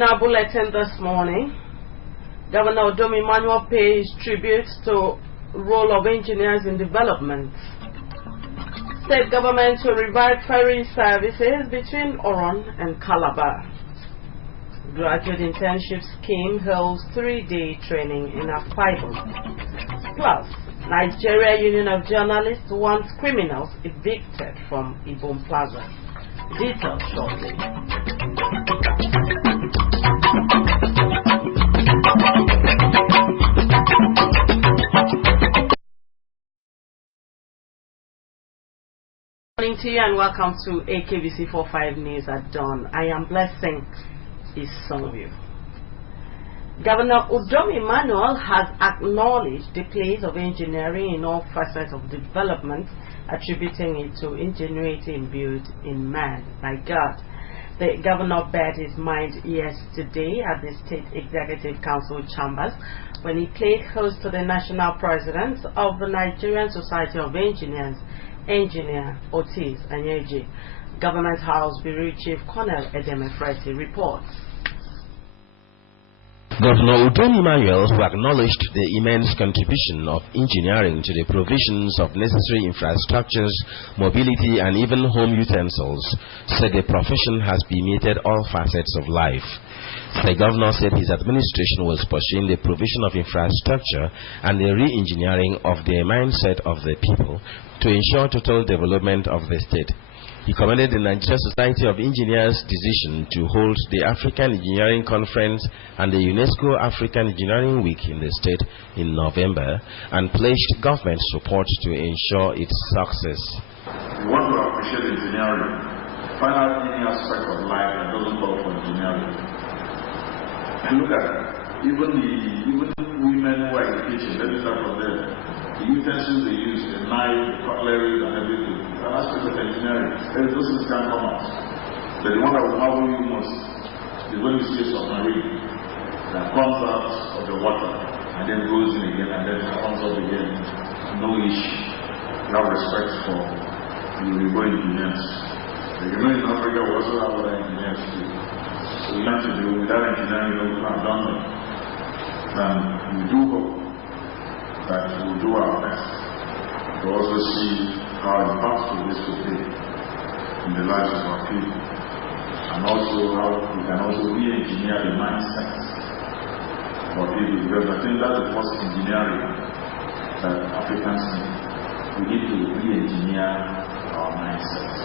In our bulletin this morning, Governor Udom Emmanuel pays tribute to role of engineers in development. State government to revive ferry services between Oron and Calabar. Graduate internship scheme holds 3-day training in Akwa. Plus, Nigeria Union of Journalists wants criminals evicted from Ibom Plaza. Details shortly. Good morning to you and welcome to AKBC 45 News at Dawn. I am Blessing Isongview. Governor Udom Emmanuel has acknowledged the place of engineering in all facets of development, attributing it to ingenuity imbued in man by God. The governor bared his mind yesterday at the State Executive Council chambers when he played host to the national president of the Nigerian Society of Engineers, Engineer Otis Anyeji. Government House Bureau Chief Colonel Edem Efreti reports. Governor Udom Emmanuel, who acknowledged the immense contribution of engineering to the provisions of necessary infrastructures, mobility and even home utensils, said the profession has permeated all facets of life. The governor said his administration was pursuing the provision of infrastructure and the re-engineering of the mindset of the people to ensure total development of the state. He commended the Nigerian Society of Engineers' decision to hold the African Engineering Conference and the UNESCO African Engineering Week in the state in November and pledged government support to ensure its success. We want to appreciate engineering. Find out any aspect of life that doesn't call for engineering. And look at even women who are in the kitchen. Let me start from there. The utensils they use, the knife, the cutlery, and everything. An aspect of engineering. Those things can't come out. But the one that will marvel you most is when you see a submarine that comes out of the water and then goes in again and then comes up again. No issue. You have respect for the Yoruba engineers. Like, you know, in Africa we also have other engineers too. So we have to do without engineering, we could have done that. And we do hope that we will do our best to also see how impactful this will be in the lives of our people, and also how we can also re-engineer the mindset of people, because I think that's the first engineering that Africans need. We need to re-engineer our mindset.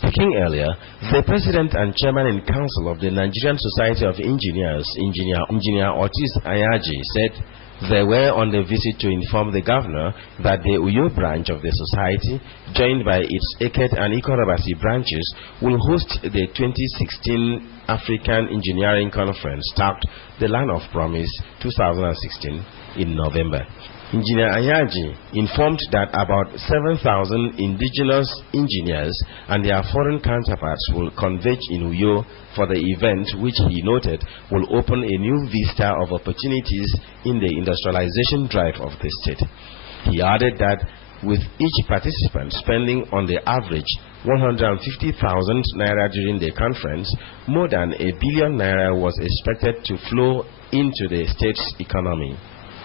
Speaking earlier, the President and Chairman in Council of the Nigerian Society of Engineers, Engineer Otis Anyeji, said they were on the visit to inform the governor that the Uyo branch of the society, joined by its Eket and Ikorabasi branches, will host the 2016 African Engineering Conference, tagged the Land of Promise 2016, in November. Engineer Anyeji informed that about 7,000 indigenous engineers and their foreign counterparts will converge in Uyo for the event, which he noted will open a new vista of opportunities in the industrialization drive of the state. He added that with each participant spending on the average 150,000 naira during the conference, more than R1 billion was expected to flow into the state's economy.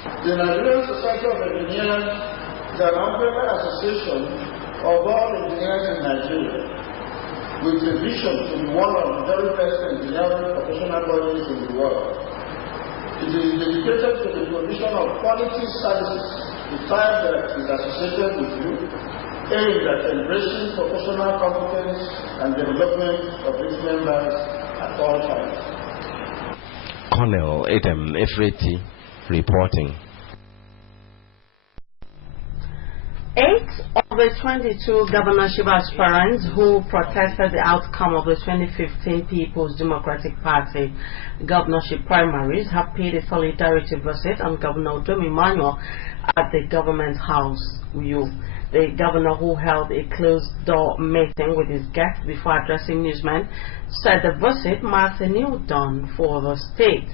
The Nigerian Society of Engineers is an umbrella association of all engineers in Nigeria, with a vision to be one of the very best engineering professional bodies in the world. It is dedicated to the provision of quality services, the type that is associated with you, aimed at embracing professional competence and development of its members at all times. Colonel Edem Efreti reporting. 8 of the 22 governorship aspirants who protested the outcome of the 2015 People's Democratic Party governorship primaries have paid a solidarity visit on Governor Udom Emmanuel at the Government House, Uyo. The governor, who held a closed-door meeting with his guests before addressing newsmen, said the visit marks a new dawn for the state.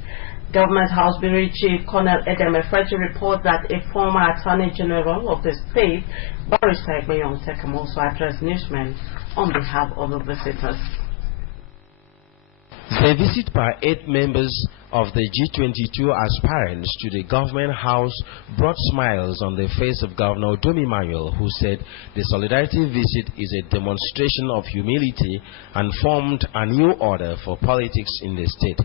Government House Bureau Chief Colonel Edem Efreti reports that a former Attorney General of the state, Barrister Egbenyong Tekem, also addressed newsmen on behalf of the visitors. The visit by 8 members of the G22 aspirants to the government house brought smiles on the face of Governor Udom Emmanuel, who said the solidarity visit is a demonstration of humility and formed a new order for politics in the state.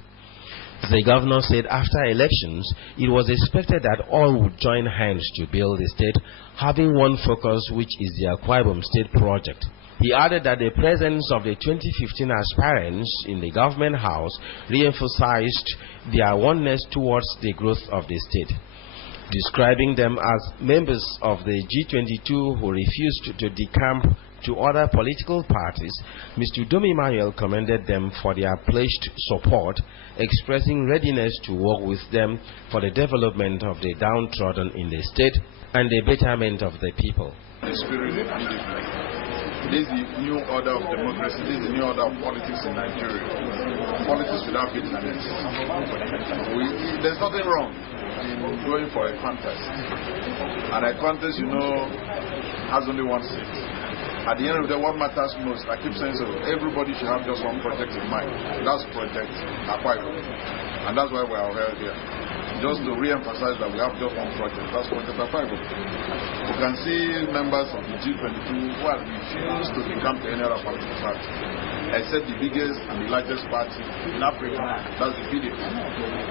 The governor said after elections, it was expected that all would join hands to build the state, having one focus, which is the Akwa Ibom State project. He added that the presence of the 2015 aspirants in the government house re-emphasized their oneness towards the growth of the state. Describing them as members of the G22 who refused to decamp to other political parties, Mr. Udom Emmanuel commended them for their pledged support, expressing readiness to work with them for the development of the downtrodden in the state and the betterment of the people. The spirit of unity. This is the new order of democracy. This is the new order of politics in Nigeria. Politics without bitterness. There's nothing wrong in going for a contest. And a contest, you know, has only one seat. At the end of the day, what matters most, I keep saying so, everybody should have just one project in mind. That's Project Akwa Ibom. And that's why we are held here. Just to re-emphasize that we have just one project. That's Project Akwa Ibom. You can see members of the G22 who have refused to become to any other political party, except the biggest and the largest party in Africa. That's the PDP.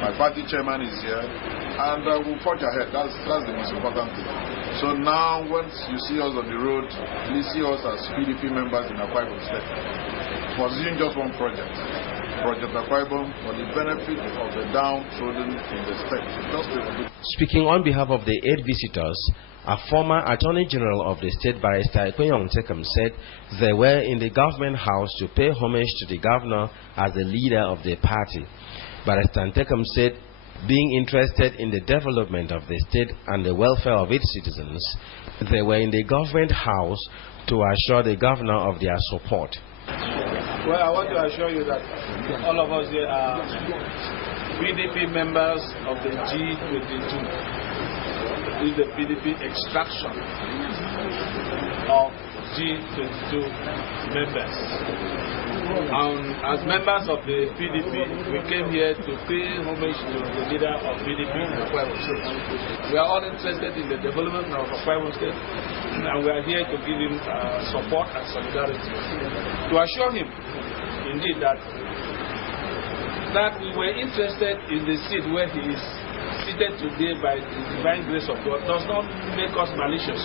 My party chairman is here, and we'll forge ahead. That's the most important thing. So now, once you see us on the road, please see us as PDP members in Akwa Ibom State, pursuing just one project. Project Akwa Ibom for the benefit of the downtrodden in the state. Speaking on behalf of the 8 visitors, a former Attorney General of the state, Barrister Ekwenyong Tekem, said they were in the government house to pay homage to the governor as the leader of the party. Barrister Tekem said, being interested in the development of the state and the welfare of its citizens, they were in the government house to assure the governor of their support. Well, I want to assure you that all of us here are PDP members of the G22. This is the PDP extraction of G22 members. As members of the PDP, we came here to pay homage to the leader of PDP in Akwa Ibom State. We are all interested in the development of Akwa Ibom State, and we are here to give him support and solidarity. To assure him, indeed, that we were interested in the seat where he is seated today by the divine grace of God does not make us malicious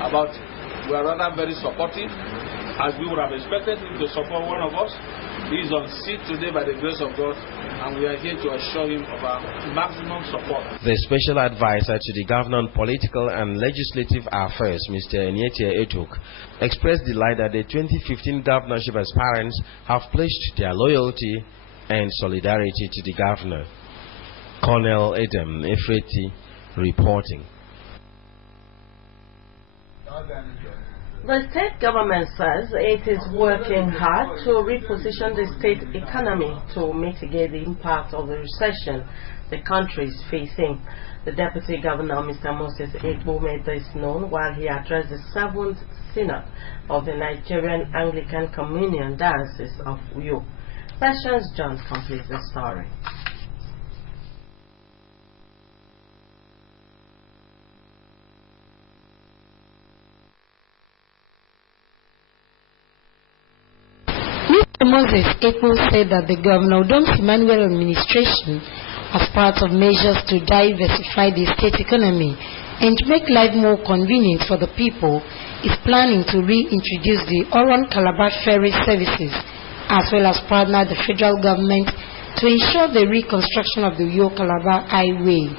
about it. We are rather very supportive, as we would have expected him to support one of us. He is on seat today by the grace of God, and we are here to assure him of our maximum support. The special advisor to the governor on political and legislative affairs, Mr. Enyetia Etuk, expressed delight that the 2015 governorship aspirants have pledged their loyalty and solidarity to the governor. Colonel Adam Efreti reporting. The state government says it is working hard to reposition the state economy to mitigate the impact of the recession the country is facing. The Deputy Governor, Mr. Moses Egbo, made this known while he addressed the 7th Synod of the Nigerian Anglican Communion Diocese of Uyo. Patience John completes the story. Moses Egbo said that the Governor Udom Emmanuel administration, as part of measures to diversify the state economy and to make life more convenient for the people, is planning to reintroduce the Oron Calabar ferry services, as well as partner the federal government to ensure the reconstruction of the Uyo Calabar Highway.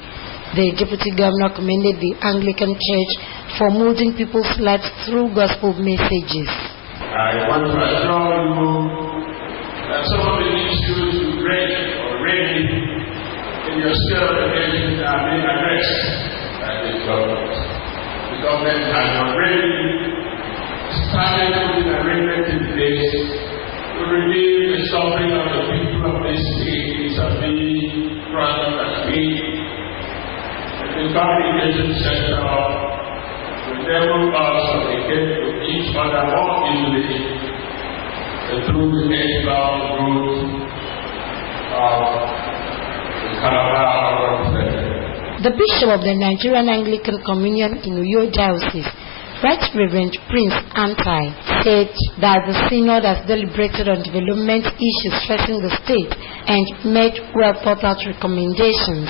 The Deputy Governor commended the Anglican Church for molding people's lives through gospel messages. I want to assure you that some of the issues you raised already in your state occasion are being addressed by this government. The government has already started putting arrangements in place to relieve the suffering of the people of this state vis-a-vis product and feed. The communication sector will enable us to engage with each other more easily through the outbound route of the Calabar State. The Bishop of the Nigerian Anglican Communion in Uyo Diocese, Right Reverend Prince Antai, said that the Synod has deliberated on development issues facing the state and made well thought out recommendations.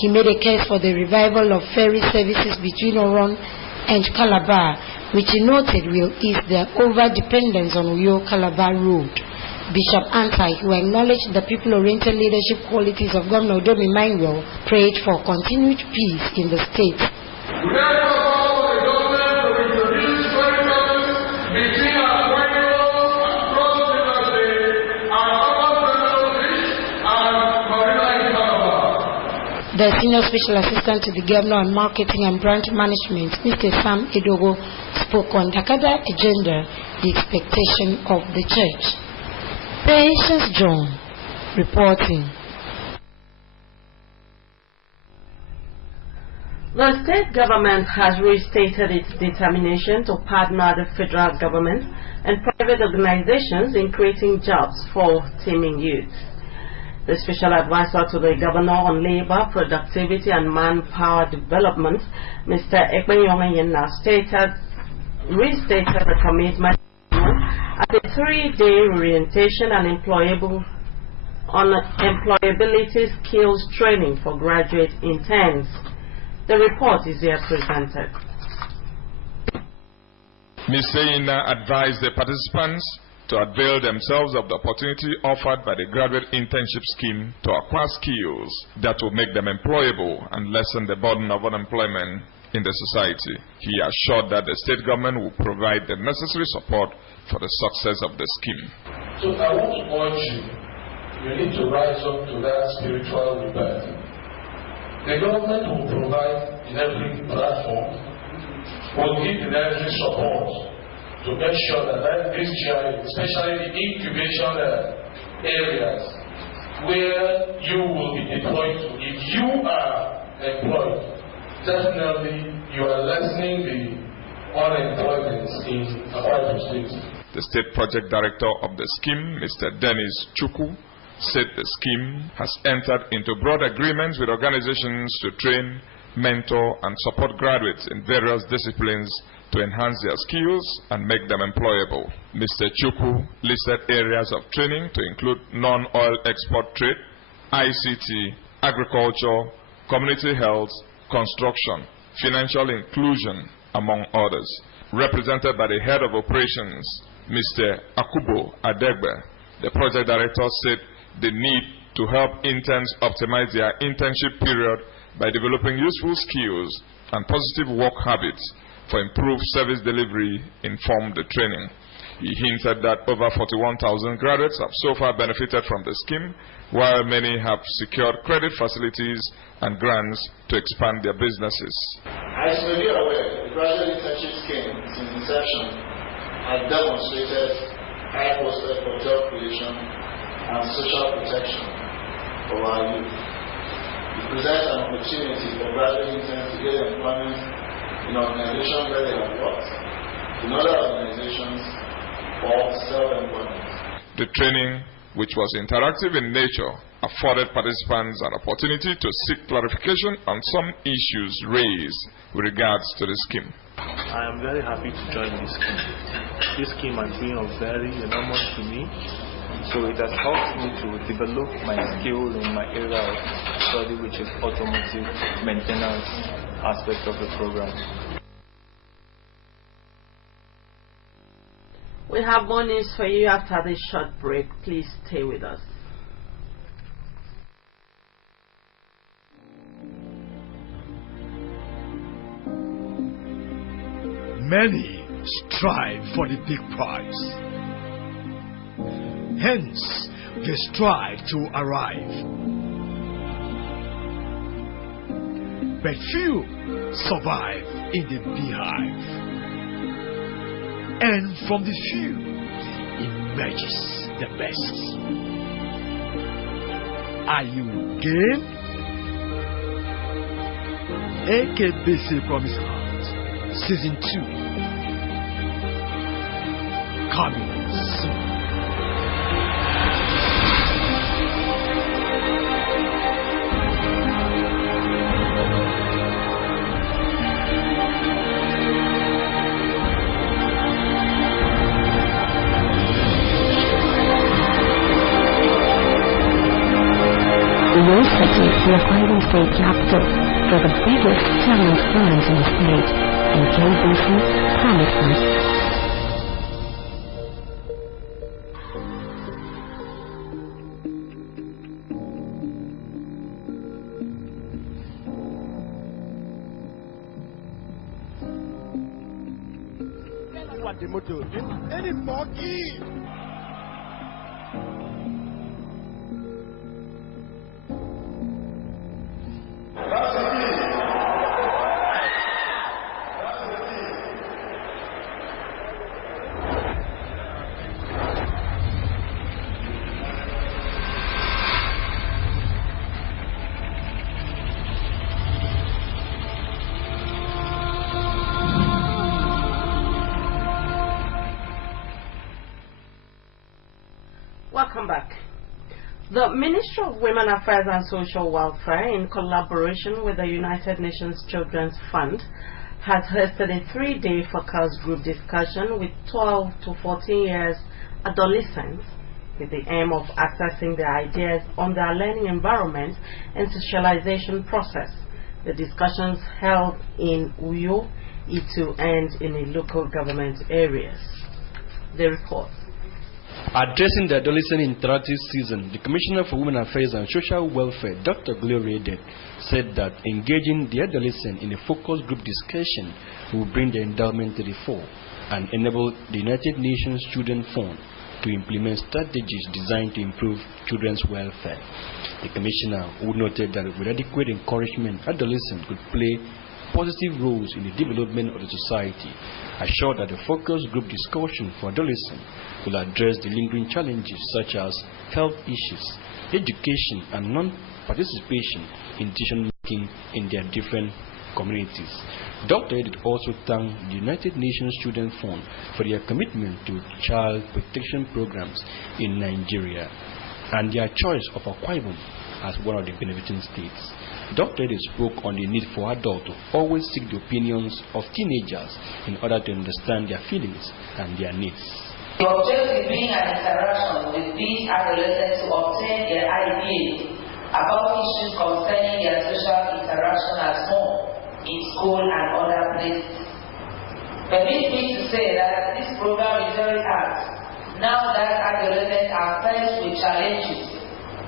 He made a case for the revival of ferry services between Oron and Calabar, which he noted will ease their over-dependence on Uyo-Calabar Road. Bishop Antai, who acknowledged the people-oriented leadership qualities of Governor Udom Emmanuel, prayed for continued peace in the state. The Senior Special Assistant to the Governor on Marketing and Brand Management, Mr. Sam Edogo, spoke on the Dakada agenda, the expectation of the church. Patience John, reporting. The state government has restated its determination to partner the federal government and private organizations in creating jobs for teeming youth. The Special Advisor to the Governor on Labor, Productivity and Manpower Development, Mr. Ekpenyong restated the commitment at a 3-day orientation and employability skills training for graduate interns. The report is here presented. Ms. Seyina advised the participants to avail themselves of the opportunity offered by the graduate internship scheme to acquire skills that will make them employable and lessen the burden of unemployment in the society. He assured that the state government will provide the necessary support for the success of the scheme. So I want to urge you need to rise up to that spiritual liberty. The government will provide in every platform, will give the necessary support to make sure that this GI, especially the incubation areas where you will be deployed to, if you are employed, definitely you are lessening the unemployment in Akwa Ibom State. The State Project Director of the scheme, Mr. Dennis Chukwu, said the scheme has entered into broad agreements with organizations to train, mentor, and support graduates in various disciplines to enhance their skills and make them employable. Mr. Chukwu listed areas of training to include non-oil export trade, ICT, agriculture, community health, construction, financial inclusion, among others. Represented by the head of operations, Mr. Akubo Adegbe, the project director said the need to help interns optimize their internship period by developing useful skills and positive work habits for improved service delivery informed the training. He hinted that over 41,000 graduates have so far benefited from the scheme, while many have secured credit facilities and grants to expand their businesses. As you may be aware, the graduate internship scheme since inception has demonstrated high prospect for job creation and social protection for our youth. It presents an opportunity for graduate interns to get employment in organizations where they have worked, in other organizations, or self-employment. The training, which was interactive in nature, afforded participants an opportunity to seek clarification on some issues raised with regards to the scheme. I am very happy to join this scheme. This scheme has been of very enormous to me, so it has helped me to develop my skill in my area of study, which is automotive maintenance aspect of the program. We have more news for you after this short break. Please stay with us. Many strive for the big prize. Hence, they strive to arrive. But few survive in the beehive. And from the few emerges the best. Are you game? AKBC Promise Heart Season 2 coming soon. Uyo City, the Akwa State capital, for the biggest talent brands in the state, and KBC promises. The motor, any monkey. Welcome back. The Ministry of Women Affairs and Social Welfare, in collaboration with the United Nations Children's Fund, has hosted a 3-day focus group discussion with 12 to 14 years adolescents with the aim of accessing their ideas on their learning environment and socialization process. The discussions held in Uyo, Itu, and in the local government areas. The report. Addressing the adolescent interactive season, the Commissioner for Women Affairs and Social Welfare, Dr. Gloria Edet, said that engaging the adolescent in a focus group discussion will bring the endowment to the fore and enable the United Nations Children's Fund to implement strategies designed to improve children's welfare. The Commissioner, who noted that with adequate encouragement, adolescents could play positive roles in the development of the society, assured that the focus group discussion for adolescents will address the lingering challenges such as health issues, education, and non-participation in decision-making in their different communities. Dr. Edet also thanked the United Nations Children's Fund for their commitment to child protection programs in Nigeria and their choice of Akwa Ibom as one of the benefiting states. Dr. Edet spoke on the need for adults to always seek the opinions of teenagers in order to understand their feelings and their needs. The objective being an interaction with these adolescents to obtain their ideas about issues concerning their social interaction at home, in school, and other places. Permit me to say that this program is very apt now that adolescents are faced with challenges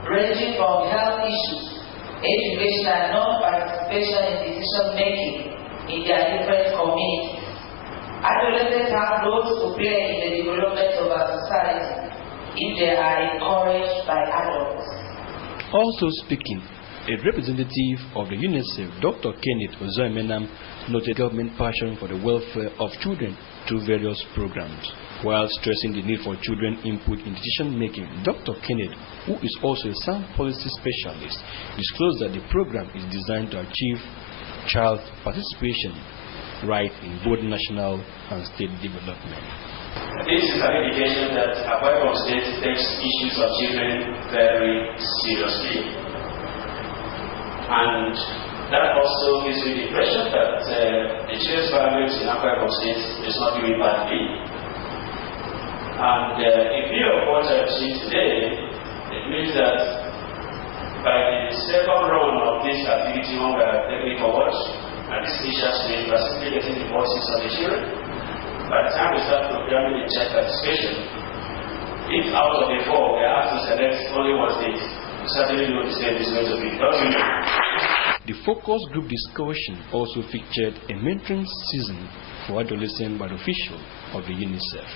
ranging from health issues, education, and non-participation in decision-making in their different communities. Adolescents have roles to play in the development of our society if they are encouraged by adults. Also speaking, a representative of the UNICEF, Dr. Kenneth Ozoemenam, noted government passion for the welfare of children through various programs. While stressing the need for children input in decision-making, Dr. Kenneth, who is also a sound policy specialist, disclosed that the program is designed to achieve child participation right in both national and state development. This is an indication that Akwa Ibom State takes issues of children very seriously. And that also gives you the impression that the children's violence in Akwa Ibom State is not doing badly. And in view of what I've seen today, it means that by the second round of this activity, when we are taking forward, and this initial stage, we are simply getting the voices of the children. By the time we start programming in child participation, if out of the 4 we are asked to select only one state, we certainly know the state is going to be. The focus group discussion also featured a mentoring season for adolescents by the official of the UNICEF.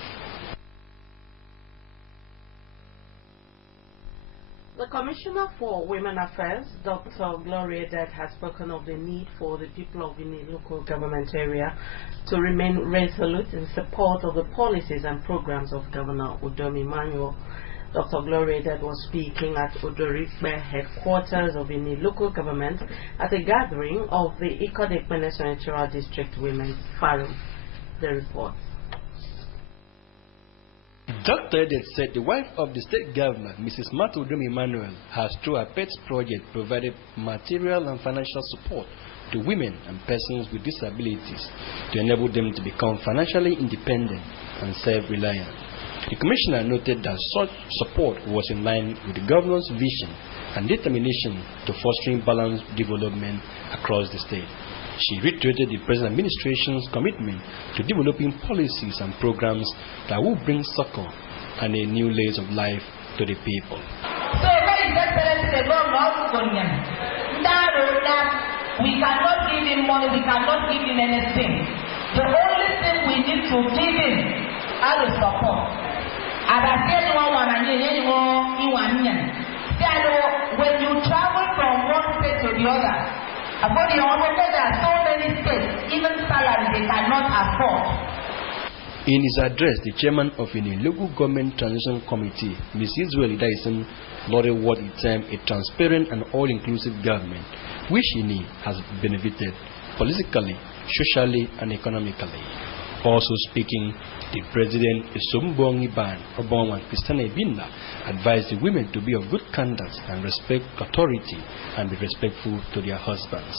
The Commissioner for Women Affairs, Dr. Gloria Edet, has spoken of the need for the people of the local government area to remain resolute in support of the policies and programs of Governor Udom Emmanuel. Dr. Gloria Edet was speaking at Odorikpe headquarters of the local government at a gathering of the Ikodekpene Senatorial District Women's Forum. The report. Dr. Edet said the wife of the state governor, Mrs. Martha Udom Emmanuel, has through her PETS project provided material and financial support to women and persons with disabilities to enable them to become financially independent and self-reliant. The Commissioner noted that such support was in line with the Governor's vision and determination to fostering balanced development across the state. She reiterated the present administration's commitment to developing policies and programs that will bring succor and a new lease of life to the people. So, we cannot give him money, we cannot give him anything. The only thing we need to give him is support. When you travel from one state to the other, there are so many states, even salaries they cannot afford. In his address, the chairman of a local government transition committee, Ms. Israel Dyson, lauded what he termed a transparent and all-inclusive government, which he has benefited politically, socially, and economically. Also speaking, the president, Isombongi Ban, Obama and Christiana Ebinda, advised the women to be of good conduct and respect authority and be respectful to their husbands.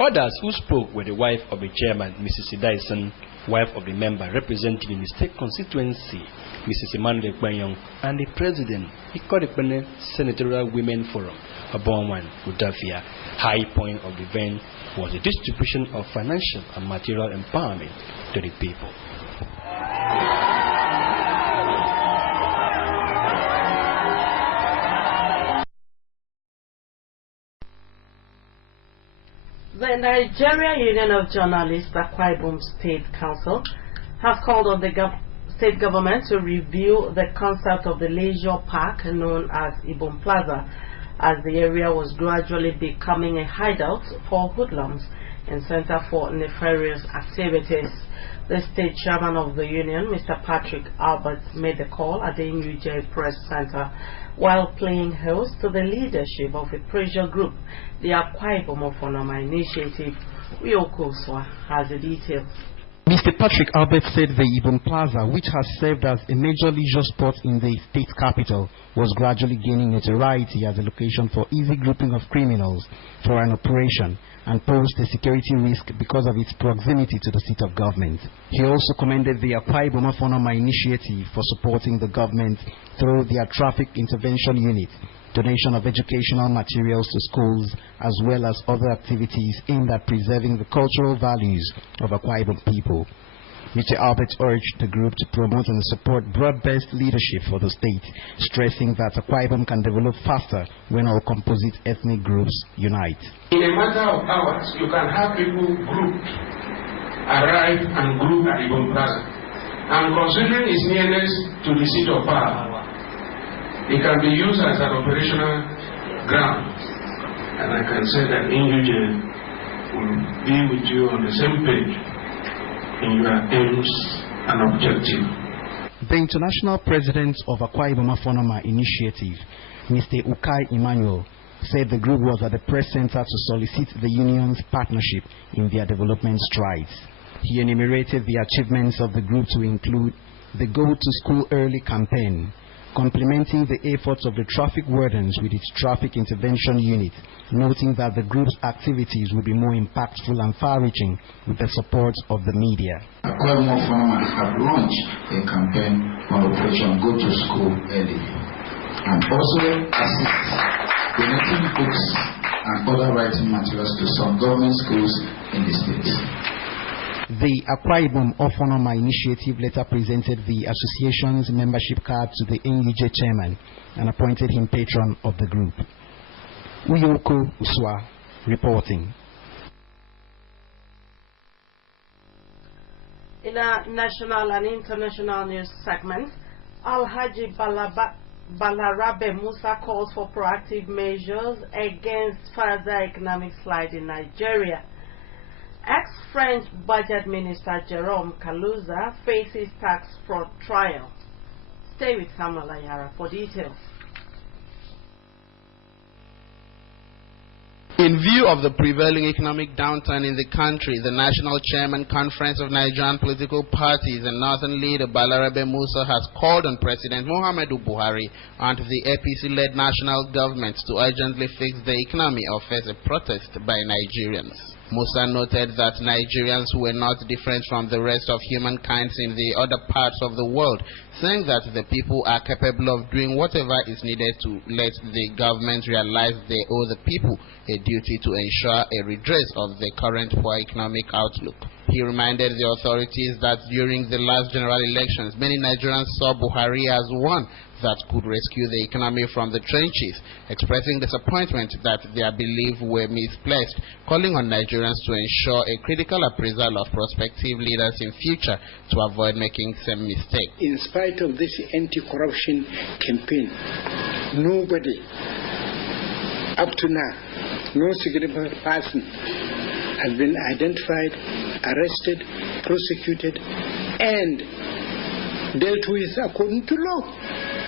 Others who spoke were the wife of the chairman, Mrs. Dyson, wife of the member representing the state constituency, Mrs. Emmanuel Ekpenyong, and the president, Ikodepene Senatorial Women Forum, Abonwan Udafia. High point of the event was the distribution of financial and material empowerment to the people. The Nigeria Union of Journalists, Akwa Ibom State Council, has called on the state government to review the concept of the leisure park known as Ibom Plaza, as the area was gradually becoming a hideout for hoodlums and center for nefarious activities. The state chairman of the union, Mr. Patrick Albert, made the call at the NUJ Press Center while playing host to the leadership of a pressure group, the Akwa Ibom Ofonoma Initiative. Uyoko Swa has the details. Mr. Patrick Albert said the Ibom Plaza, which has served as a major leisure spot in the state capital, was gradually gaining notoriety as a location for easy grouping of criminals for an operation and posed a security risk because of its proximity to the seat of government. He also commended the Akwa Ibom Ofonoma Initiative for supporting the government through their traffic intervention unit, donation of educational materials to schools, as well as other activities aimed at preserving the cultural values of Akwa Ibom people. Mr. Albert urged the group to promote and support broad-based leadership for the state, stressing that Akwa Ibom can develop faster when all composite ethnic groups unite. In a matter of hours, you can have people grouped, arrive and group at Ibom Plaza. And considering its nearness to the seat of power, it can be used as an operational ground. And I can say that NUJ will be with you on the same page in your aims and objectives. The international president of Akwa Ibom Ofonoma Initiative, Mr. Ukai Emmanuel, said the group was at the press center to solicit the union's partnership in their development strides. He enumerated the achievements of the group to include the Go to School Early campaign, complementing the efforts of the traffic wardens with its traffic intervention unit, noting that the group's activities will be more impactful and far-reaching with the support of the media. Akwa Ibom Ofonoma have launched a campaign on Operation Go to School Early and also assist donating books and other writing materials to some government schools in the state. The Akwa Ibom Ofonoma Initiative later presented the association's membership card to the NUJ chairman and appointed him patron of the group. Uyoko Uswa reporting. In a national and international news segment, Alhaji Balarabe Musa calls for proactive measures against further economic slide in Nigeria. Ex-French Budget Minister Jerome Kaluza faces tax fraud trial. Stay with Samuel Ayara for details. In view of the prevailing economic downturn in the country, the National Chairman Conference of Nigerian Political Parties and Northern Leader Balarabe Musa has called on President Muhammadu Buhari and the APC-led national government to urgently fix the economy or face a protest by Nigerians. Musa noted that Nigerians were not different from the rest of humankind in the other parts of the world, saying that the people are capable of doing whatever is needed to let the government realize they owe the people a duty to ensure a redress of the current poor economic outlook. He reminded the authorities that during the last general elections, many Nigerians saw Buhari as one that could rescue the economy from the trenches, expressing disappointment that their beliefs were misplaced, calling on Nigerians to ensure a critical appraisal of prospective leaders in future to avoid making same mistake. In spite of this anti-corruption campaign, nobody up to now, no significant person has been identified, arrested, prosecuted, and dealt with according to law.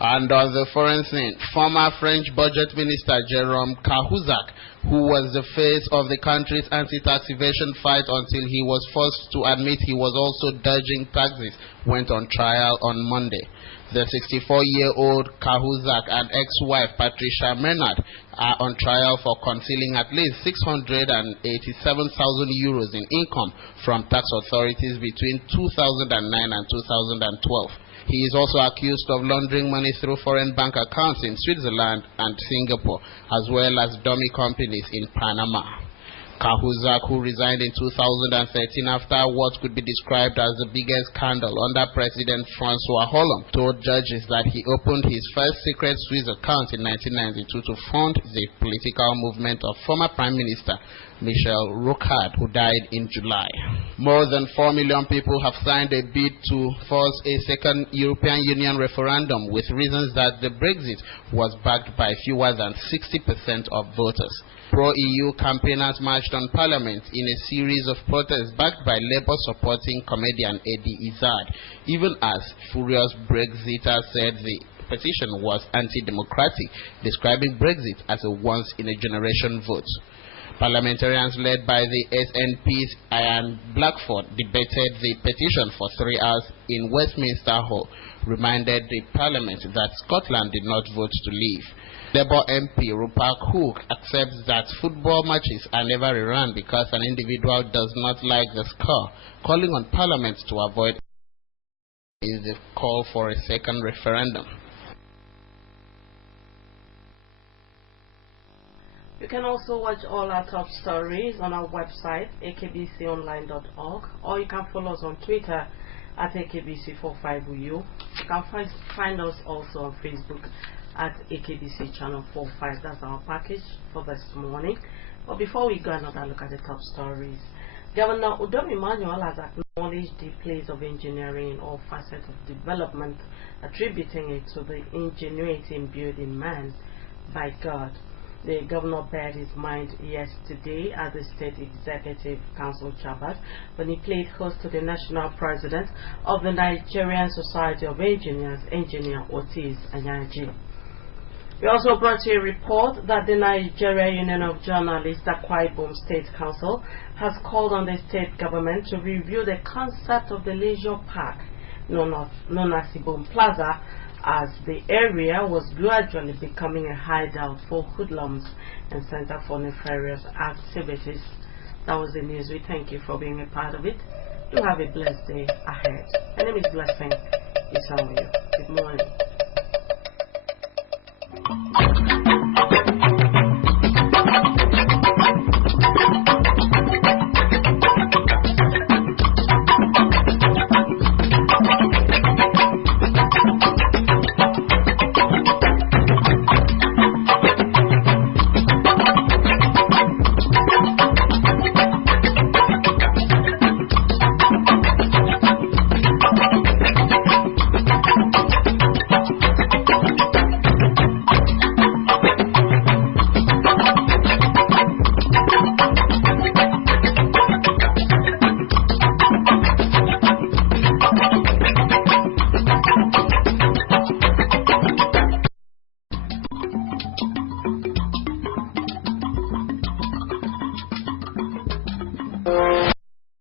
And on the foreign scene, former French Budget Minister Jerome Cahuzac, who was the face of the country's anti-tax evasion fight until he was forced to admit he was also dodging taxes, went on trial on Monday. The 64-year-old Cahuzac and ex-wife Patricia Menard are on trial for concealing at least 687,000 euros in income from tax authorities between 2009 and 2012. He is also accused of laundering money through foreign bank accounts in Switzerland and Singapore, as well as dummy companies in Panama. Cahuzac, who resigned in 2013 after what could be described as the biggest scandal under President Francois Hollande, told judges that he opened his first secret Swiss account in 1992 to fund the political movement of former Prime Minister Michel Rocard, who died in July. More than 4 million people have signed a bid to force a second European Union referendum with reasons that the Brexit was backed by fewer than 60% of voters. Pro-EU campaigners marched on Parliament in a series of protests backed by Labour-supporting comedian Eddie Izzard, even as furious Brexiters said the petition was anti-democratic, describing Brexit as a once-in-a-generation vote. Parliamentarians led by the SNP's Ian Blackford debated the petition for 3 hours in Westminster Hall, reminded the Parliament that Scotland did not vote to leave. Labour MP Rupert Hook accepts that football matches are never rerun because an individual does not like the score, calling on Parliament to avoid is the call for a second referendum. You can also watch all our top stories on our website, akbconline.org, or you can follow us on Twitter at AKBC45UU. You can find us also on Facebook at AKBC Channel 45. That's our package for this morning. But before we go, another look at the top stories. Governor Udom Emmanuel has acknowledged the place of engineering in all facets of development, attributing it to the ingenuity imbued in man by God. The governor bared his mind yesterday at the State Executive Council Chambers when he played host to the national president of the Nigerian Society of Engineers, Engineer Otis Anyaji. We also brought you a report that the Nigeria Union of Journalists, Akwa Ibom State Council, has called on the state government to review the concept of the leisure park known as Ibom Plaza, as the area was gradually becoming a hideout for hoodlums and center for nefarious activities. That was the news. We thank you for being a part of it. Do have a blessed day ahead. My name is Blessing Isamuyo. Good morning.